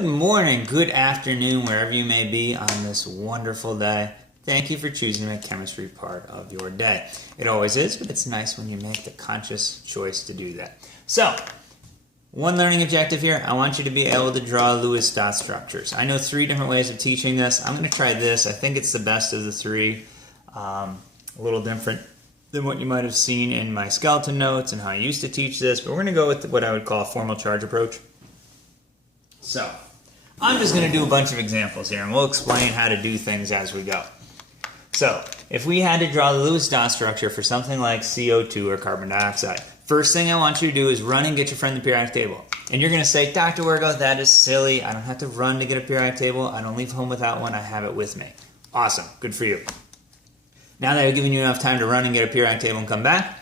Good morning, good afternoon, wherever you may be on this wonderful day. Thank you for choosing to make chemistry part of your day. It always is, but it's nice when you make the conscious choice to do that. So, one learning objective here, I want you to be able to draw Lewis dot structures. I know 3 different ways of teaching this. I'm going to try this. I think it's the best of the 3. A little different than what you might have seen in my skeleton notes and how I used to teach this, but we're going to go with what I would call a formal charge approach. So, I'm just going to do a bunch of examples here, and we'll explain how to do things as we go. So, if we had to draw the Lewis dot structure for something like CO2 or carbon dioxide, first thing I want you to do is run and get your friend the periodic table. And you're going to say, Dr. Wirgo, that is silly. I don't have to run to get a periodic table. I don't leave home without one. I have it with me. Awesome. Good for you. Now that I've given you enough time to run and get a periodic table and come back,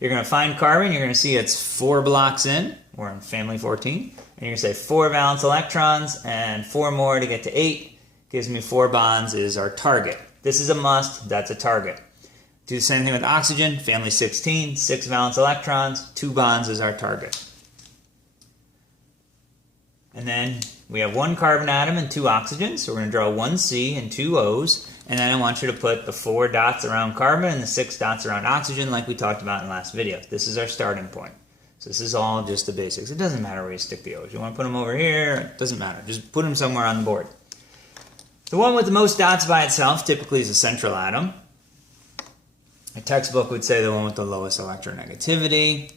you're going to find carbon. You're going to see it's 4 blocks in. We're in family 14. And you're going to say 4 valence electrons and 4 more to get to 8. Gives me 4 bonds is our target. This is a must. That's a target. Do the same thing with oxygen. Family 16. 6 valence electrons. 2 bonds is our target. And then we have 1 carbon atom and 2 oxygens. So we're going to draw 1 C and 2 O's. And then I want you to put the 4 dots around carbon and the 6 dots around oxygen like we talked about in the last video. This is our starting point. So this is all just the basics. It doesn't matter where you stick the O's. You want to put them over here, it doesn't matter. Just put them somewhere on the board. The one with the most dots by itself typically is a central atom. A textbook would say the one with the lowest electronegativity,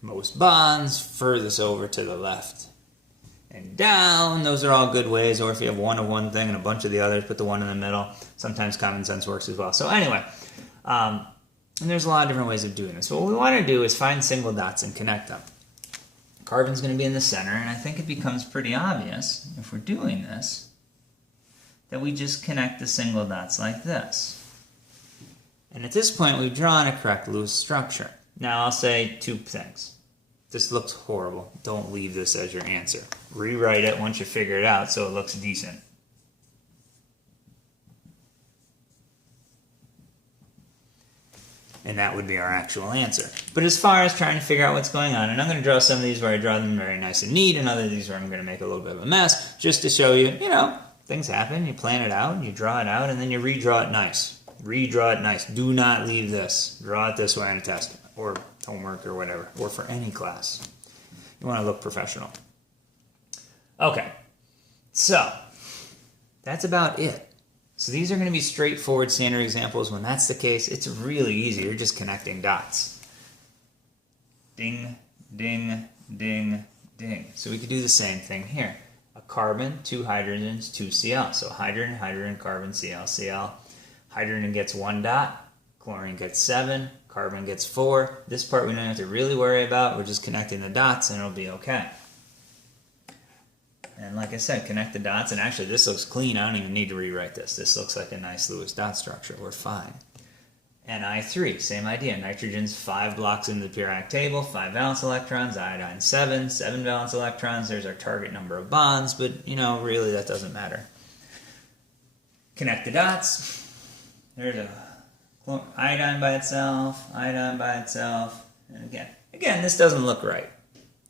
most bonds, furthest over to the left and down. Those are all good ways. Or if you have one of one thing and a bunch of the others, put the one in the middle. Sometimes common sense works as well. So anyway, and there's a lot of different ways of doing this. What we want to do is find single dots and connect them. Carbon's going to be in the center, and I think it becomes pretty obvious, if we're doing this, that we just connect the single dots like this. And at this point, we've drawn a correct Lewis structure. Now, I'll say 2 things. This looks horrible. Don't leave this as your answer. Rewrite it once you figure it out so it looks decent. And that would be our actual answer. But as far as trying to figure out what's going on, and I'm going to draw some of these where I draw them very nice and neat, and other of these where I'm going to make a little bit of a mess, just to show you, things happen, you plan it out, and you draw it out, and then you redraw it nice. Redraw it nice. Do not leave this. Draw it this way on a test, or homework, or whatever, or for any class. You want to look professional. Okay, so that's about it. So these are going to be straightforward standard examples. When that's the case, it's really easy. You're just connecting dots. Ding, ding, ding, ding. So we could do the same thing here. A carbon, 2 hydrogens, 2 Cl. So hydrogen, hydrogen, carbon, Cl, Cl. Hydrogen gets 1 dot. Chlorine gets 7. Carbon gets 4. This part we don't have to really worry about. We're just connecting the dots and it'll be okay. And like I said, connect the dots, and actually this looks clean. I don't even need to rewrite this. This looks like a nice Lewis dot structure. We're fine. Ni3, same idea. Nitrogen's 5 blocks into the periodic table, 5 valence electrons. Iodine 7 valence electrons. There's our target number of bonds, but really that doesn't matter. Connect the dots. There's a iodine by itself, and again, this doesn't look right?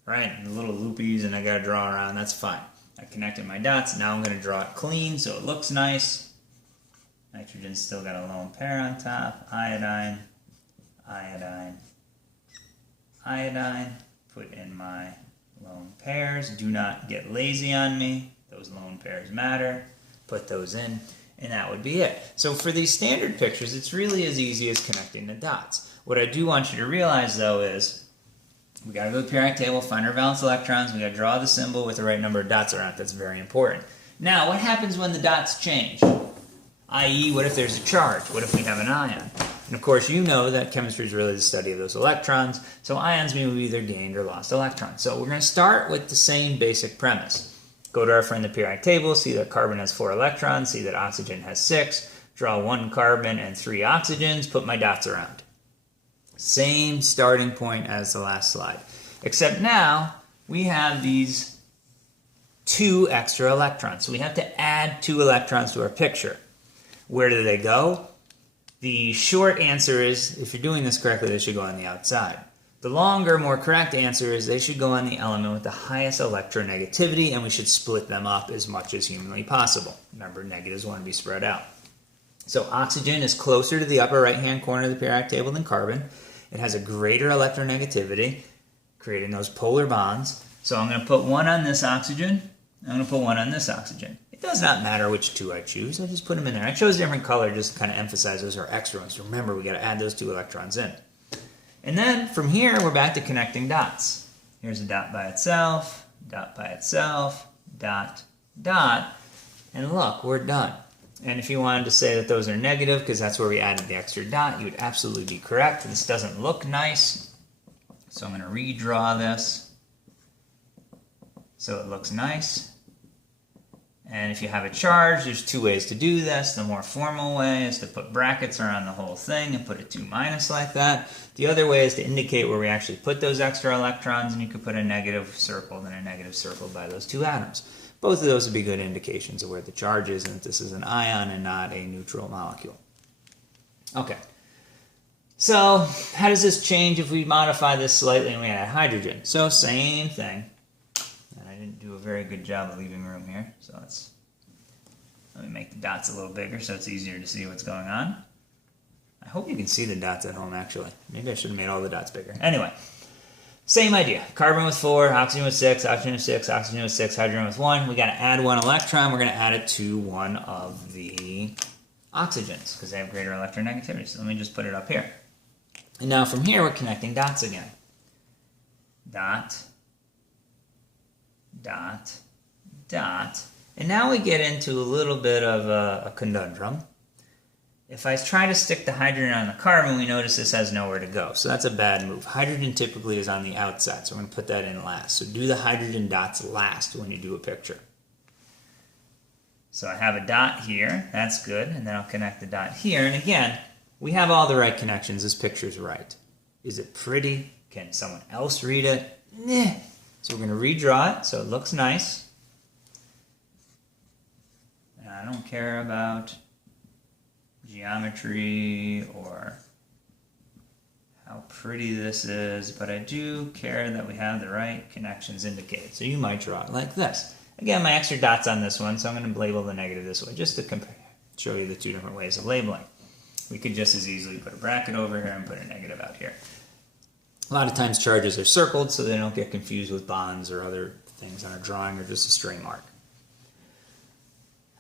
The little loopies, and I got to draw around. That's fine. I connected my dots. Now I'm going to draw it clean so it looks nice. Nitrogen's still got a lone pair on top. Iodine, iodine, iodine. Put in my lone pairs. Do not get lazy on me. Those lone pairs matter. Put those in, and that would be it. So for these standard pictures, it's really as easy as connecting the dots. What I do want you to realize, though, is we got to go to the periodic table, find our valence electrons. We got to draw the symbol with the right number of dots around it. That's very important. Now, what happens when the dots change? I.e., what if there's a charge? What if we have an ion? And of course, you know that chemistry is really the study of those electrons. So ions mean we've either gained or lost electrons. So we're going to start with the same basic premise. Go to our friend the periodic table, see that carbon has 4 electrons, see that oxygen has 6, draw 1 carbon and 3 oxygens, put my dots around. Same starting point as the last slide. Except now, we have these 2 extra electrons. So we have to add 2 electrons to our picture. Where do they go? The short answer is, if you're doing this correctly, they should go on the outside. The longer, more correct answer is they should go on the element with the highest electronegativity, and we should split them up as much as humanly possible. Remember, negatives want to be spread out. So oxygen is closer to the upper right-hand corner of the periodic table than carbon. It has a greater electronegativity, creating those polar bonds. So I'm going to put one on this oxygen. I'm going to put one on this oxygen. It does not matter which two I choose. I just put them in there. I chose a different color just to kind of emphasize those are extra ones. Remember, we got to add those 2 electrons in. And then from here, we're back to connecting dots. Here's a dot by itself, dot, dot. And look, we're done. And if you wanted to say that those are negative because that's where we added the extra dot, you would absolutely be correct. This doesn't look nice. So I'm going to redraw this so it looks nice. And if you have a charge, there's 2 ways to do this. The more formal way is to put brackets around the whole thing and put a 2- like that. The other way is to indicate where we actually put those extra electrons, and you could put a negative circle, then a negative circle by those 2 atoms. Both of those would be good indications of where the charge is and that this is an ion and not a neutral molecule. Okay. So how does this change if we modify this slightly and we add hydrogen? So same thing. Didn't do a very good job of leaving room here, so let me make the dots a little bigger so it's easier to see what's going on. I hope you can see the dots at home, actually. Maybe I should have made all the dots bigger. Anyway, same idea. Carbon with 4, oxygen with 6, oxygen with 6, oxygen with 6, hydrogen with 1. We got to add 1 electron. We're going to add it to one of the oxygens because they have greater electronegativity. So let me just put it up here. And now from here, we're connecting dots again. Dot, dot, dot. And now we get into a little bit of a conundrum. If I try to stick the hydrogen on the carbon, we notice this has nowhere to go. So that's a bad move. Hydrogen typically is on the outside, so I'm going to put that in last. So do the hydrogen dots last when you do a picture. So I have a dot here. That's good. And then I'll connect the dot here. And again, we have all the right connections. This picture's right. Is it pretty? Can someone else read it? Nah. So we're going to redraw it so it looks nice. And I don't care about geometry or how pretty this is, but I do care that we have the right connections indicated. So you might draw it like this. Again, my extra dot's on this one, so I'm going to label the negative this way, just to show you the 2 different ways of labeling. We could just as easily put a bracket over here and put a negative out here. A lot of times charges are circled so they don't get confused with bonds or other things on a drawing or just a string mark.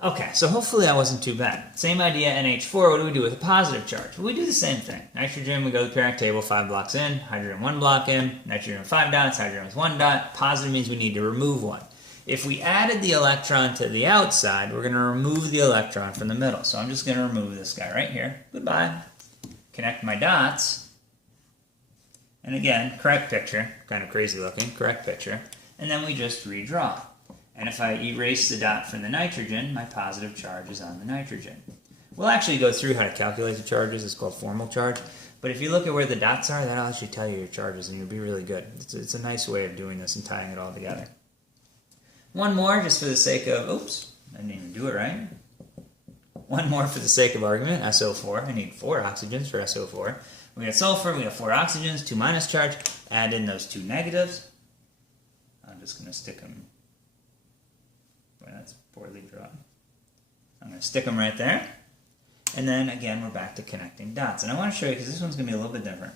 Okay, so hopefully that wasn't too bad. Same idea, NH4, what do we do with a positive charge? Well, we do the same thing. Nitrogen, we go to the periodic table, 5 blocks in, hydrogen 1 block in, nitrogen with 5 dots, hydrogen with 1 dot. Positive means we need to remove 1. If we added the electron to the outside, we're going to remove the electron from the middle. So I'm just going to remove this guy right here. Goodbye. Connect my dots. And again, correct picture, kind of crazy looking, correct picture. And then we just redraw. And if I erase the dot from the nitrogen, my positive charge is on the nitrogen. We'll actually go through how to calculate the charges. It's called formal charge. But if you look at where the dots are, that'll actually tell you your charges, and you'll be really good. It's a nice way of doing this and tying it all together. One more, just for the sake of, oops, I didn't even do it right. One more for the sake of argument, SO4. I need 4 oxygens for SO4. We got sulfur, we got 4 oxygens, 2 minus charge. Add in those 2 negatives. I'm just going to stick them. Boy, that's poorly drawn. I'm going to stick them right there. And then, again, we're back to connecting dots. And I want to show you, because this one's going to be a little bit different.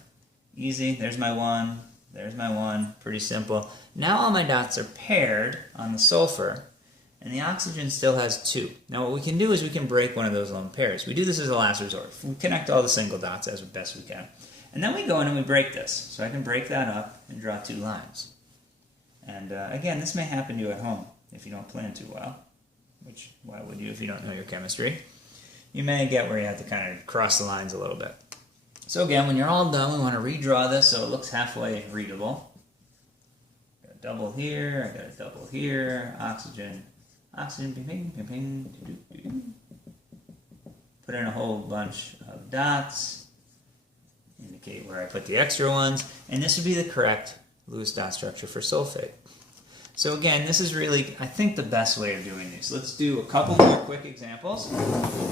Easy, there's my 1, there's my 1, pretty simple. Now all my dots are paired on the sulfur, and the oxygen still has 2. Now what we can do is we can break one of those lone pairs. We do this as a last resort. We connect all the single dots as best we can. And then we go in and we break this. So I can break that up and draw 2 lines. And again, this may happen to you at home if you don't plan too well, which why would you if you don't know your chemistry? You may get where you have to kind of cross the lines a little bit. So again, when you're all done, we want to redraw this so it looks halfway readable. Got a double here, I got a double here, oxygen, oxygen, ping, ping, ping, ping, doo, doo, doo. Put in a whole bunch of dots, indicate where I put the extra ones, and this would be the correct Lewis dot structure for sulfate. So again, this is really, I think, the best way of doing these. Let's do a couple more quick examples.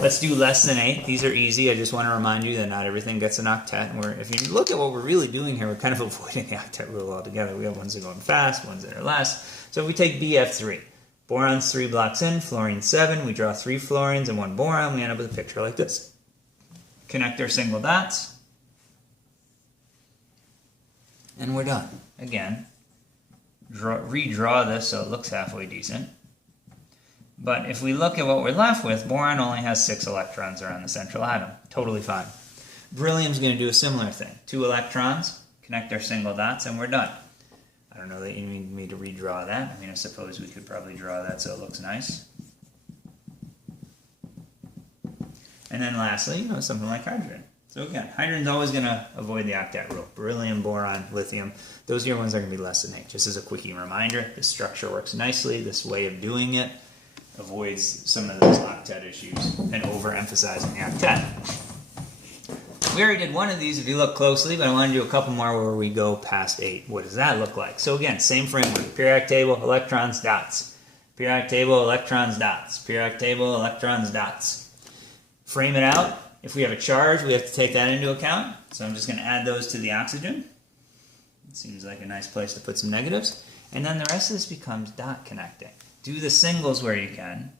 Let's do less than 8. These are easy. I just want to remind you that not everything gets an octet. And if you look at what we're really doing here, we're kind of avoiding the octet rule altogether. We have ones that are going fast, ones that are less. So if we take BF3, boron's 3 blocks in, fluorine 7. We draw 3 fluorines and 1 boron. We end up with a picture like this. Connect our single dots. And we're done. Again, redraw this so it looks halfway decent. But if we look at what we're left with, boron only has 6 electrons around the central atom. Totally fine. Beryllium's going to do a similar thing. 2 electrons, connect our single dots, and we're done. I don't know that you need me to redraw that. I mean, I suppose we could probably draw that so it looks nice. And then lastly, something like hydrogen. So again, hydrogen's always going to avoid the octet rule. Beryllium, boron, lithium, those are your ones that are going to be less than 8. Just as a quickie reminder, this structure works nicely. This way of doing it avoids some of those octet issues and overemphasizing the octet. We already did one of these if you look closely, but I want to do a couple more where we go past 8. What does that look like? So again, same framework. Periodic table, electrons, dots. Periodic table, electrons, dots. Periodic table, electrons, dots. Frame it out. If we have a charge, we have to take that into account. So I'm just going to add those to the oxygen. It seems like a nice place to put some negatives. And then the rest of this becomes dot connecting. Do the singles where you can.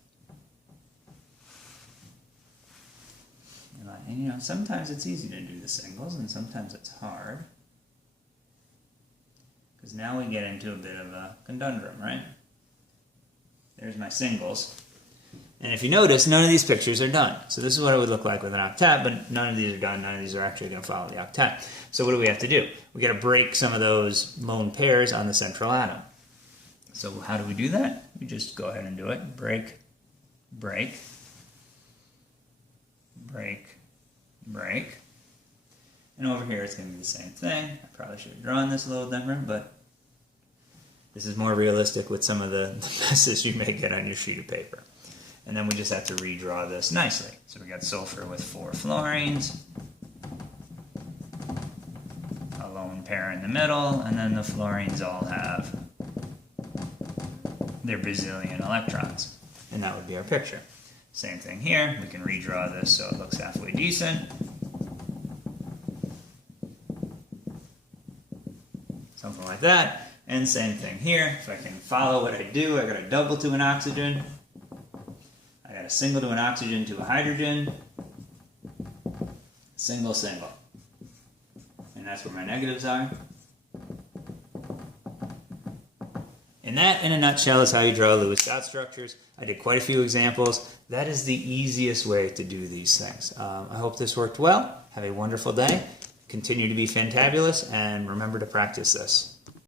And sometimes it's easy to do the singles, and sometimes it's hard. Because now we get into a bit of a conundrum, right? There's my singles. And if you notice, none of these pictures are done. So this is what it would look like with an octet, but none of these are done. None of these are actually going to follow the octet. So what do we have to do? We got to break some of those lone pairs on the central atom. So how do we do that? We just go ahead and do it. Break, break, break, break. And over here it's going to be the same thing. I probably should have drawn this a little different, but this is more realistic with some of the messes you may get on your sheet of paper. And then we just have to redraw this nicely. So we got sulfur with 4 fluorines, a lone pair in the middle, and then the fluorines all have their bazillion electrons. And that would be our picture. Same thing here. We can redraw this so it looks halfway decent. Something like that. And same thing here. If I can follow what I do, I got a double to an oxygen. I got a single to an oxygen to a hydrogen. Single, single. And that's where my negatives are. And that, in a nutshell, is how you draw Lewis dot structures. I did quite a few examples. That is the easiest way to do these things. I hope this worked well. Have a wonderful day. Continue to be fantabulous, and remember to practice this.